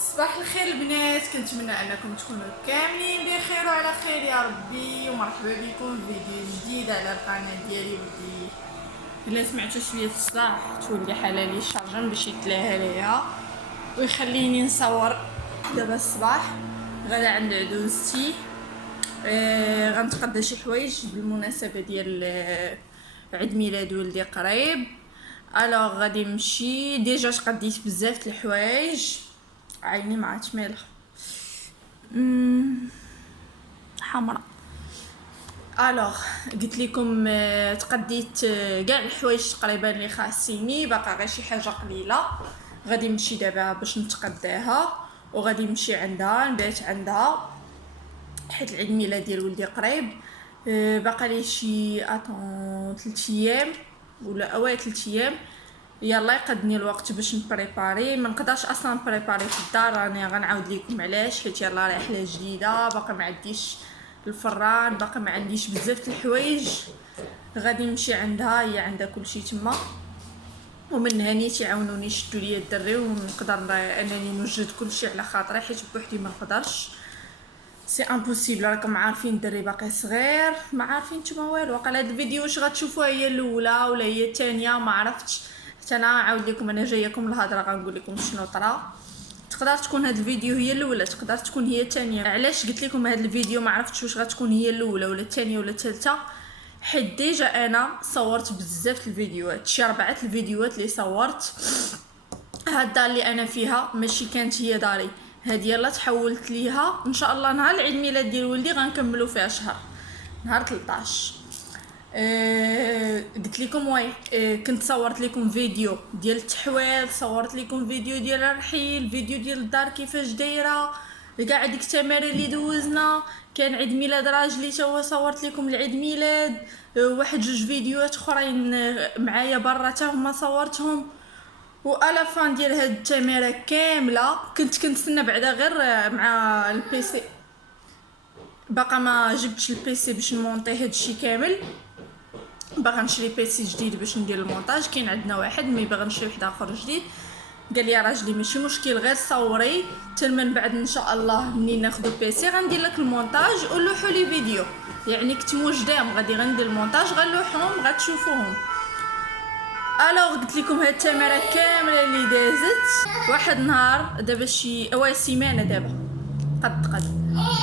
صباح الخير البنات، كنتمنى انكم تكونوا كاملين بخير وعلى خير يا ربي، ومرحبا بكم في فيديو جديد على القناه ديالي. ودي الا سمعتوا شويه الصداع تولي حلالي الشارجون باش يتلاها ليا ويخليني نصور. دابا الصباح غادا عند عدوزتي، غنتقضى شي حوايج بالمناسبه ديال عيد ميلاد ولدي قريب. الوغ غادي نمشي، ديجا تقديت بزاف د الحوايج، عيني ما عادش مالها حمراء. الوغ قلت لكم تقديت كاع الحوايج تقريبا اللي خاصيني، باقا غير شي حاجه قليله. غادي نمشي دابا باش نتقداها وغادي نمشي عندها نبات عندها حيت العيد ميلاد ديال ولدي قريب. باقا لي شي 3 ايام ولا اوائل 3 ايام. يلا يقدني الوقت باش نبريباري، ما نقدرش اصلا نبريباري في الدار، راني غنعاود لكم علاش، حيت يلا رحله جديده باقا ما عنديش الفران، باقا ما عنديش بزاف د الحوايج. غادي نمشي عندها، هي عندها كلشي تما، ومن هاني تعاونوني يشدوا ليا الدري ونقدر انني نوجد كلشي على خاطري، حيت بوحدي ما نقدرش، سي امبوسيبل. راكم عارفين الدري باقي صغير، ما عارفين نتوما والو. وقال هاد الفيديو واش غتشوفوها هي الاولى ولا هي الثانيه ما عرفتش، حتى انا عاود لكم انا جايكم الهضره غنقول لكم شنو طرا. تقدر تكون هاد الفيديو هي الاولى، تقدر تكون هي الثانيه. علاش قلت لكم هاد الفيديو ما عرفتش واش غتكون هي الاولى ولا الثانيه ولا الثالثه؟ حيت ديجا انا صورت بزاف الفيديوهات، شي 4 الفيديوهات اللي صورت. هاد الدار اللي انا فيها ماشي كانت هي داري، هادي يلا تحولت ليها. ان شاء الله نهار العيد ميلاد ديال ولدي غنكملوا فيها شهر، نهار 13. قلت لكم واي، كنت صورت لكم فيديو ديال التحويل، صورت لكم فيديو ديال الرحيل، فيديو ديال الدار كيفاش دايره، كاع ديك التمارين اللي دوزنا. كان عيد ميلاد راجلي تا هو صورت لكم العيد ميلاد. واحد 2 فيديوهات اخرين معايا برا تا هما صورتهم. والا فان ديال هاد التماره كامله كنت كنتسنى بعدا غير مع البيسي، باقا ما جبتش البيسي باش نمونطي هادشي كامل. باغا نشري بيسي جديد باش ندير المونتاج، كاين عندنا واحد مي باغا نشري واحد اخر جديد. قال لي راجلي ماشي مشكل غير صوري، حتى من بعد ان شاء الله منين ناخذ بيسي غندير لك المونتاج ولوحوا لي فيديو، يعني كنت وجدام غادي غندير المونتاج غنلوحهم غتشوفوهم. الوغ قلت لكم هاد التماره كامله اللي دازت. واحد النهار دابا شي اوائل سيمانه دابا قد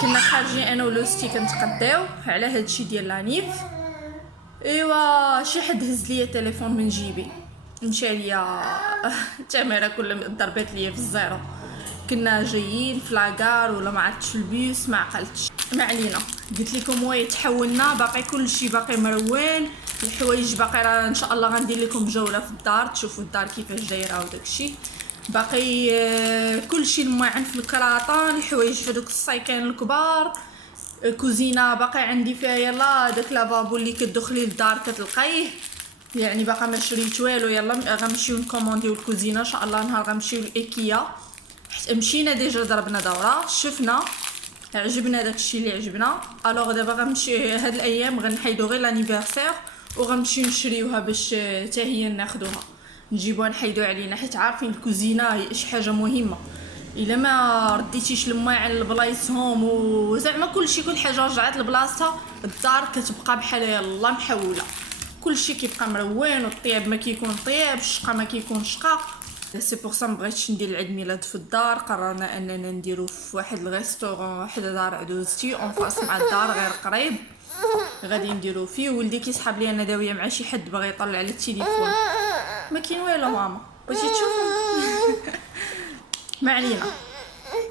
كنا خارجين انا ولوستي كنتقداو على هادشي ديال لانيف. ايوا شي حد هز ليا التليفون من جيبي، مشى ليا التماره كل ضربات ليا في الزيرو. كنا جايين في لاكار ولا ما عرفتش في البيس ما عقلتش، ما علينا. قلت لكم واي تحولنا، باقي كلشي باقي مروان، الحوايج باقي راه ان شاء الله غندير لكم جوله في الدار تشوفوا الدار كيفاش دايره وداكشي. باقي كلشي الماعن في الكراطان، الحوايج في دوك الصيكان الكبار. كوزينه باقي عندي فيها يلا داك لافابو اللي كتدخلي للدار كتلقايه، يعني باقا ما شريت والو. يلا غنمشيو نكومونديو الكوزينه ان شاء الله، نهار غنمشيو لايكيا. مشينا ديجا ضربنا دوره شفنا عجبنا داكشي اللي عجبنا. الوغ دابا غنمشي هاد الايام غنحيدو غير لانيفرسير وغنمشيو نشريوها باش حتى هي ناخذوها نجيبوها نحيدو علينا، حيت عارفين الكوزينه شي حاجه مهمه. الا ما رديتيش الماعن لبلايصهم وزعما كلشي كل حاجه رجعت لبلاصتها، الدار كتبقى بحال يلا محوله، كلشي كيبقى مروان والطياب ما كيكون طياب، الشقه ما كيكون شقه. سي بور سا مبغيتش ندير العيد ميلاد في الدار، قررنا اننا نديرو في واحد الريستورون حدا دار عدوزتي اون فاس مع الدار غير قريب، غادي نديرو فيه. ولدي كيسحب لي انا داويه مع شي حد باغي يطلع على التليفون، ما كاين والو ماما بغيتي تشوفو ما علينا.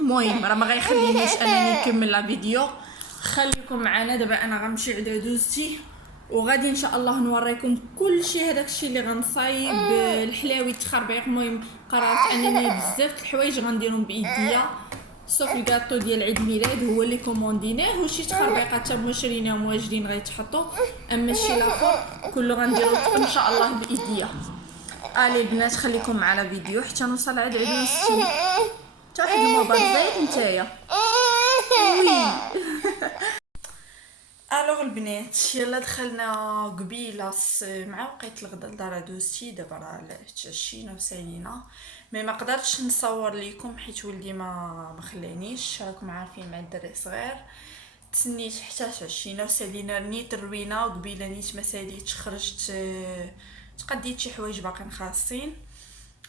المهم راه ما غيخلينيش انني نكمل لا فيديو، خليكم معنا. دابا انا غنمشي عند دوزتي وغادي ان شاء الله نوريكم كل شيء، هذاك الشيء اللي غنصايب الحلاوي التخربيق. المهم قررت انني بزاف الحوايج غنديرهم بايديا، صوف الكاطو ديال عيد الميلاد هو اللي كومونديناه، وشي تخربيقات تا هما شريناهم واجدين غيتحطوا، اما الشيء الاخر كله غنديرو ان شاء الله بايديا. الي البنات خليكم مع الفيديو حتى نوصل عند عدوزتي. تا واحد الموبايل زايد نتايا وي. الوغ البنات يلا دخلنا قبيله مع وقيت الغدا لدار عدوزتي. دابا راه تعشينا وسالينا، مي ما قدرتش نصور لكم حيت ولدي ما خلانيش. راكم عارفين مع الدري صغير. تسنيت حتى عشينا وسالينا نيت الروينه وقبيله نيت ما ساليتش خرجت تقديت شي حوايج باقيين خاصين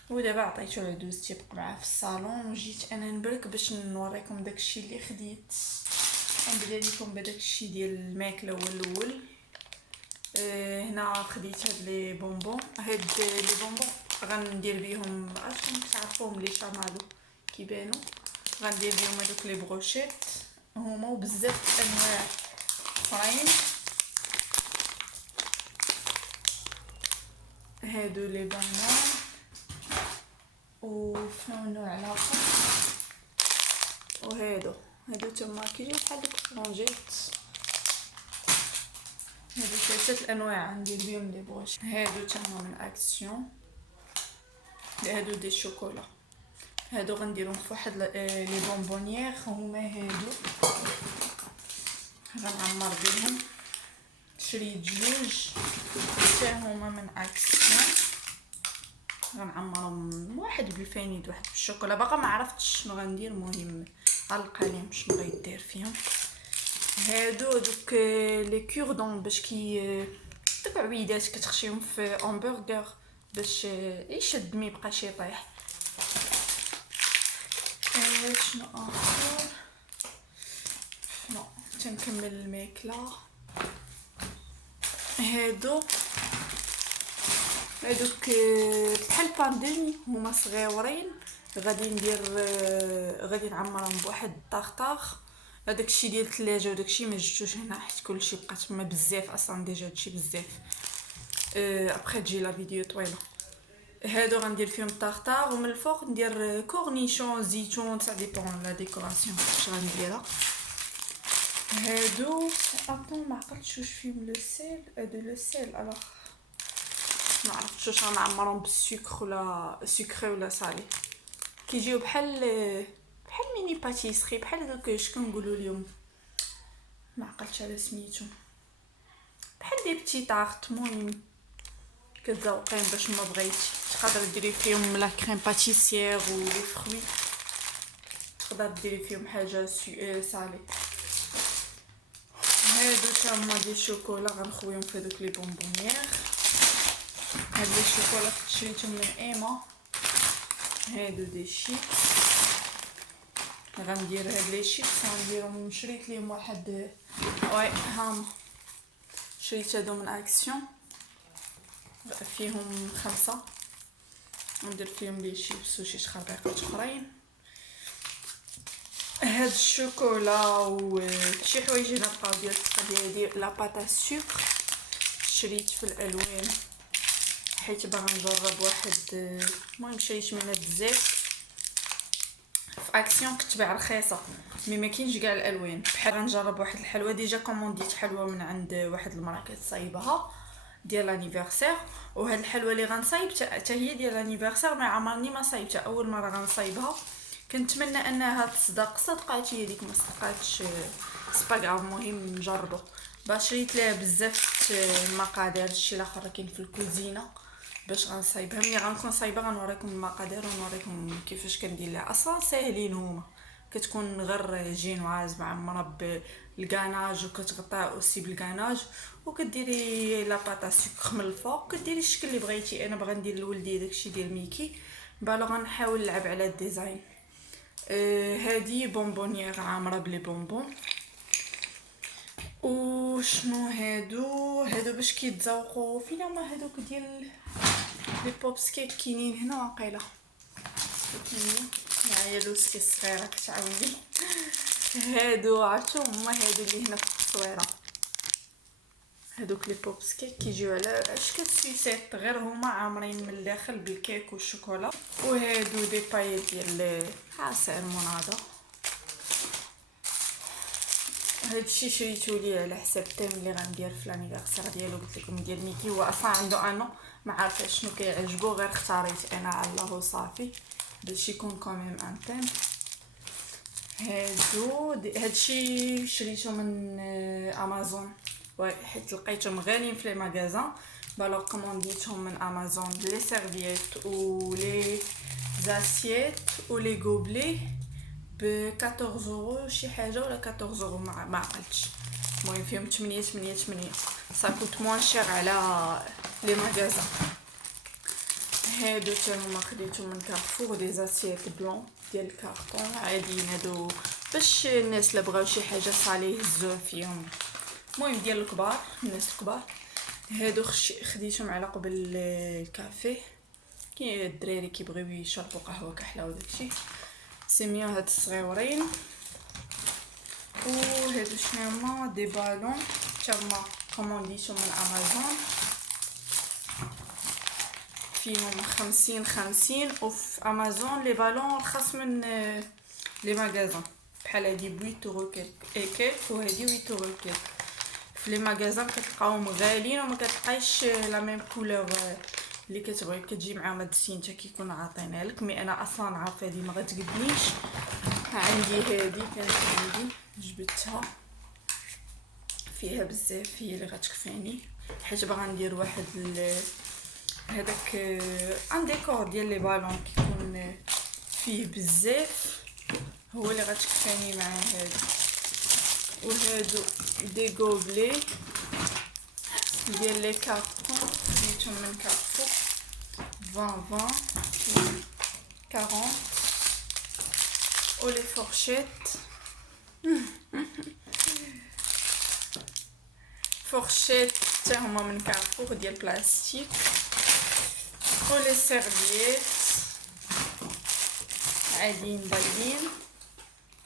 ودابا عطيتو لدوزتي بقى معاه في الصالون وجيت انا نبرك باش نوريكم داكشي اللي خديت. غنبدا لكم بداك الشيء ديال الماكله هو الاول. هنا خديت هاد لي بونبون. هاد لي بونبون غندير بيهم عرفتم تعرفوهم لي شامالو كيبانو. غندير بيهم هذوك لي بروشيت هما وبزاف انواع اخرين. هادو لي بانان وشنو النوع الاخر وهادو تما كيجيو بحال دوك الفرونجيت. هادو ثلاثه الانواع ندير بهم لي بروش. هادو تما من اكسيون. هادو دي شوكولا. هادو غنديرهم في واحد لي بونبونيير هما هادو غنعمر بهم. شريت جوج حتى هما من اكسيون غنعمرهم واحد بالفانيد واحد بالشوكولا. باقا ما عرفتش شنو غندير. المهم علق عليهم شنو غيدير فيهم. هادو دوك لي كوردون باش دوك عويدات كتخشيهم في همبرغر باش يشد ما يبقاش يطيح. شنو اخر تنكمل الماكله. هادوك بحال بانديمي هما صغيورين. غادي نعمرهم بواحد الطاخطاخ. هذاك الشيء ديال الثلاجه وداك الشيء ما جبتوش هنا حيت كلشي بقى تما بزاف اصلا ديجا هادشي بزاف. ابخي تجي لا فيديو طويله. هادو غندير فيهم الطاخطاخ ومن الفوق ندير كورنيشون زيتون سا ديبون لا ديكوراسيون واش غنديرها. هادو اطون ما عقلتش واش فيهم لو سيل. هادو لو سيل الوغ ما عرفتش واش غنعمرهم بالسكر ولا سكري ولا صالي. كيجيو بحال ميني باتيسري بحال دوك اش كنقولوا اليوم ما عقلتش على سميتو بحال دي بتي طارت. المهم كتذوقين باش ما بغيتي تقدر ديري فيهم لا كريم باتيسيير و لي فروي. تقدر ديري فيهم حاجه صالي. هادو تما دي شوكولا غنخويهم في هذوك لي بونبونيير. هاد لي شوكولا شريتهم من ايما. هادو دي شيبس. غندير هاد لي شيبس غنديرهم شريت ليهم واحد هام شريت هادو من اكسيون فيهم 5. ندير فيهم لي شيبس وشي خربيقات اخرين. هاد الشوكولا وشي حوايج هنا بقاو ديال التقديه ديال لا باتا سكر شريت في الالوان حيت باغا نجرب واحد. المهم شريت منها بزاف في اكسيون كتباع رخيصه مي ما كاينش كاع الالوان. بحال غنجرب واحد الحلوه ديجا كومونديت حلوه من عند واحد المراه كتصايبها ديال لانيفرسير. وهاد الحلوه اللي غنصايب حتى هي ديال لانيفرسير ما عمرني ما صايبتها اول مره غنصايبها. كنتمنى انها تصدق صدقات هي ديك ما صدقاتش سباغاف. المهم نجربو. شريت ليها بزاف المقادير. الشيء الاخر كاين في الكوزينه باش غنصايبها. ملي غنكون صايبه غنوريكم المقادير ونوريكم كيفاش كندير لها. اصلا ساهلين هما. كتكون غير جينواز معمره بالغاناج وكتغطيها اوسي بالغاناج وكديري لا باطا سكر من الفوق كديري الشكل اللي بغيتي. انا باغا ندير لولدي داكشي ديال ميكي بالو غنحاول نلعب على الديزاين. هادي بونبونيير عامره بلي بونبون. وشنو هادو باش كيتذوقوا فينا ما هادوك ديال لي بوبس كيك كاينين هنا واقيلا. معايا لوسكي الصغيره كتعاوني. هادو عرفتو هما هادو اللي هنا في التصويره. هادوك لي بوبس كيك كيجيو على اشكال سويسات غير هما عامرين من الداخل بالكيك والشوكولا. وهادو دي بايت ديال عصير مناضه. هادشي شريتو ليه على حساب تيم اللي غندير في لانيفرسير ديالو. قلت لكم ديال ميكي هو اصلا عنده انو ما عارفه شنو كيعجبو غير اختاريت انا على الله صافي باش يكون كوميم ان تيم. هادشي شريته من امازون حيت لقيتهم غاليين في لي ماغازان بالوغ كومونديتهم من امازون لي سيرفييت و لي زاسييت و لي غوبلي ب 14 اورو شي حاجه ولا 14 اورو ما عقلتش. المهم فيهم 8 صافوت موان شير على لي ماغازان. هادو تما خديتهم من كارفور دي زاسييت بلون ديال الكارطون عاديين هادو باش الناس اللي بغاو شي حاجه صالي يهزوه فيهم. المهم ديال الكبار الناس الكبار. هادو خديتهم على قبل الكافي كي الدراري كيبغيو يشربوا قهوه كحله وداكشي. سميو هاد الصغيورين. و هادو شنو دي بالون تما كومونديتهم من امازون فيهم 50 وفي امازون لي بالون رخص من لي ماغازان بحال هادي ب 8 اورو كيك وهادي 8 اورو كيك. في لي ماغازان كتلقاوهم غاليين وما كتلقايش لا ميم كولور اللي كتبغي كتجي مع هاد السينتا كيكون عاطينها لك. مي انا اصلا عارفه هادي ما غتقدنيش. عندي هادي كانت عندي جبتها فيها بزاف هي اللي غتكفاني حيت باغا ندير واحد هذاك ان ديكور ديال لي بالون كيكون فيه بزاف هو اللي غتكفاني مع هادي. وهادو دي غوبلي ديال لي كارطون خديتهم من كارفور 20 40. و لي فورشيت فورشيت حتى هما من كارفور ديال بلاستيك. و لي سيرفييت عاديين باينين.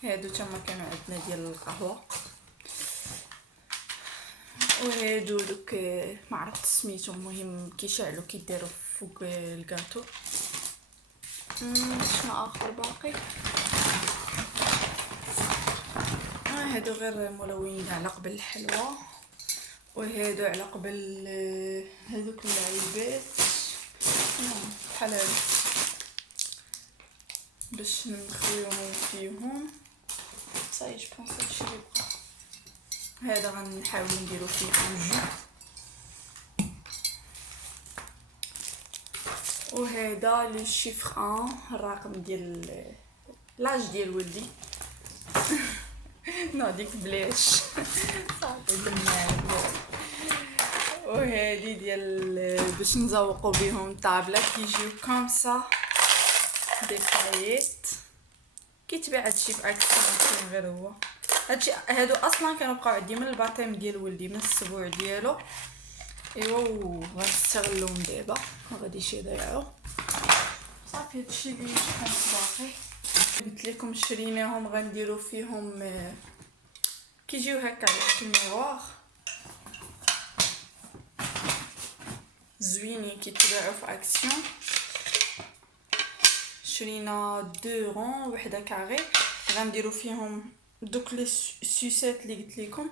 هادو تما كانوا عندنا ديال القهوه. وهادو دوك ما عرفت سميتهم المهم كيشعلوا كيديروا فوق الكاطو. شنو اخر باقي هادو غير ملونين على قبل الحلوى. وهادو على قبل هادوك العلبات بحال باش نخويوهم فيهم صاي جو بونس هادشي اللي بقى. هذا غنحاولوا نديرو فيه جو. وهذا لي شيفر 1 الرقم ديال لاج ديال ولدي. نو ديك بلاش صافي درنا. وهذه ديال باش نزوقوا بهم طابله كيجيو كومسا دي فايت كيتباع هادشي في اكسيون غير هو هادشي. هادو اصلا كانوا بقاو عندي من الباطيم ديال ولدي من السبوع ديالو. ايوا غنستغلهم دابا ما غاديش يضيعوا. صافي هادشي اللي كان باقي قلت لكم شريناهم غنديروا فيهم كيجيو هكا في الميوار زوينين كيتباعوا في اكسيون. شرينا 2 رون وحده كاري غنديروا فيهم دوك لي سوسات اللي قلت لكم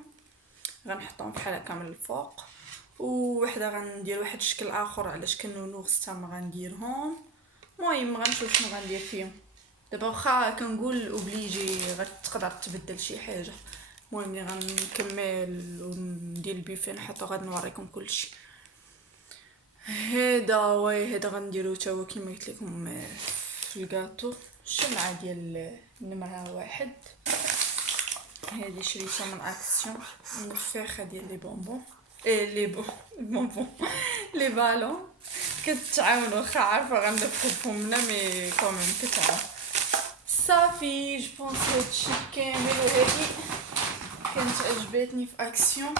غنحطهم بحال هكا من الفوق. ووحده غندير واحد الشكل اخر على شكل نونوغس تما غنديرهم. المهم غنشوف شنو غندير فيهم دابا. واخا كنقول اوبليجي غتقدر تبدل شي حاجه. المهم ملي غنكمل وندير البيفي نحطو غادي نوريكم كلشي. هذا غنديرو تا هو كيما قلت لكم في الكاطو الشمعه ديال نمره 1. هذه شريتها من اكسيون النفاخه ديال لي بونبون لي بونبون لي بالون. كتعاونوا واخا عارفه غنلفو بفمنا مي كوميم كتعاون. صافي جو بونس هادشي كامل. وهادي كانت عجبتني في اكسيون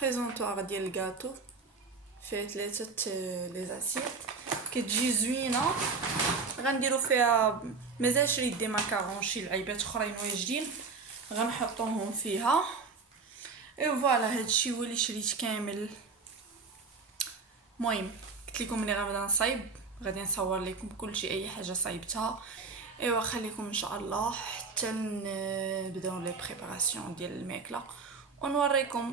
بريزونطوار ديال الكاطو فيها 3 لي زاسيت كتجي زوينه. غنديروا فيها مازال شريت دي ماكارون شي لعيبات اخرين واجدين غنحطوهم فيها. اي فوالا هادشي هو اللي شريت كامل. المهم قلت لكم ملي غنبدا نصايب غادي نصور لكم كلشي اي حاجه صايبتها. ايوا خليكم ان شاء الله حتى نبداو لي بريباراسيون ديال الماكله ونوريكم.